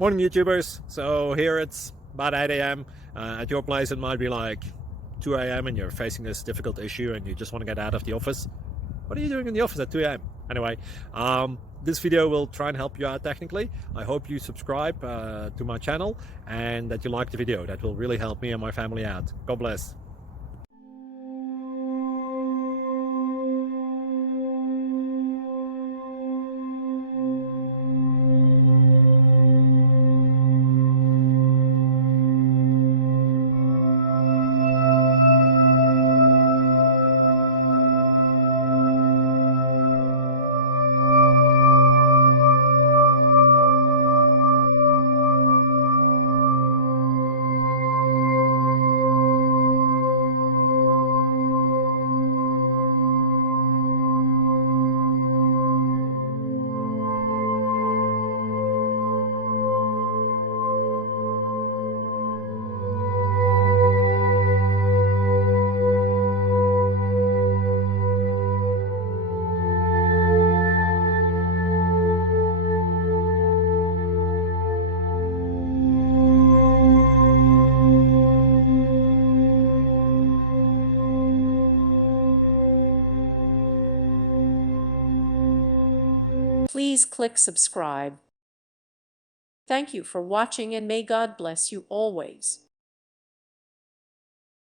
Morning YouTubers. So here it's about 8 a.m. At your place it might be like 2 a.m. and you're facing this difficult issue and you just want to get out of the office. What are you doing in the office at 2 a.m.? Anyway, this video will try and help you out technically. I hope you subscribe to my channel and that you like the video. That will really help me and my family out. God bless. Please click subscribe. Thank you for watching and may God bless you always.